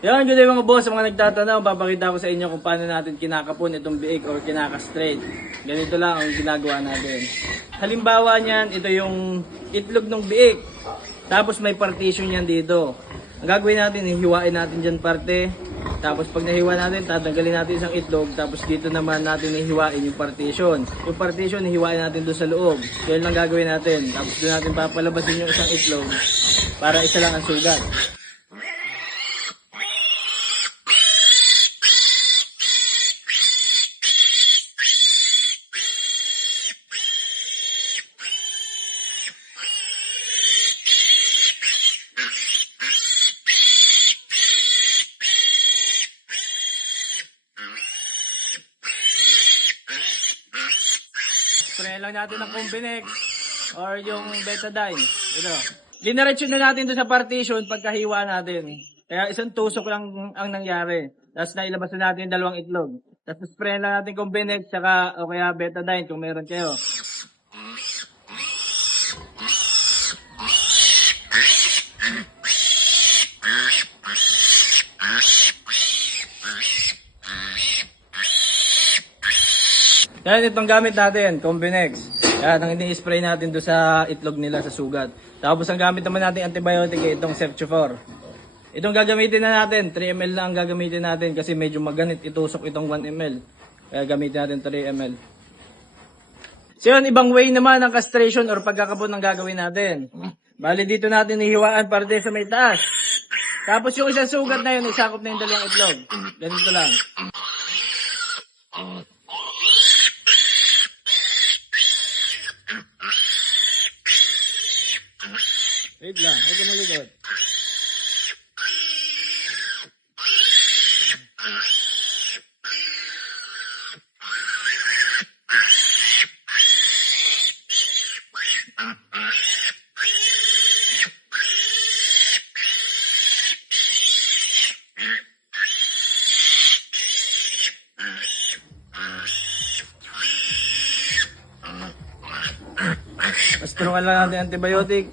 Yan, good day mga boss. Sa mga nagtatanong, papakita ko sa inyo kung paano natin kinakapon itong biik or kinakastraight. Ganito lang ang ginagawa natin. Halimbawa niyan, ito yung itlog ng biik. Tapos may partition yan dito. Ang gagawin natin, hihiwain natin dyan parte. Tapos pag nahiwa natin, tatanggalin natin isang itlog. Tapos dito naman natin hihiwain yung partition. Yung partition, hihiwain natin doon sa loob. So yun lang gagawin natin. Tapos doon natin papalabasin yung isang itlog para isa lang ang sugat. Spray lang natin ng Combinex or yung Betadine. Ito. Dinaretso na natin doon sa partition pagkahiwa natin. Kaya isang tusok lang ang nangyari. Tapos nailabas na natin yung dalawang itlog. Tapos spray lang natin Combinex saka o kaya Betadine kung meron kayo. Yan, itong gamit natin, Combinex. Yan, ang ini-spray natin doon sa itlog nila sa sugat. Tapos ang gamit naman natin antibiotic ay itong Ceftriaxone. Itong gagamitin na natin, 3 ml lang ang gagamitin natin kasi medyo maganit itusok itong 1 ml. Kaya gamitin natin 3 ml. So yun, ibang way naman ng castration or pagkakapon ng gagawin natin. Bali dito natin ihiwaan parte sa may taas. Tapos yung isang sugat na yun, isakop na yung dalawang itlog. Ganito lang. Wait lang, huwag ka malikot. Mas tulungan lang natin antibiotic.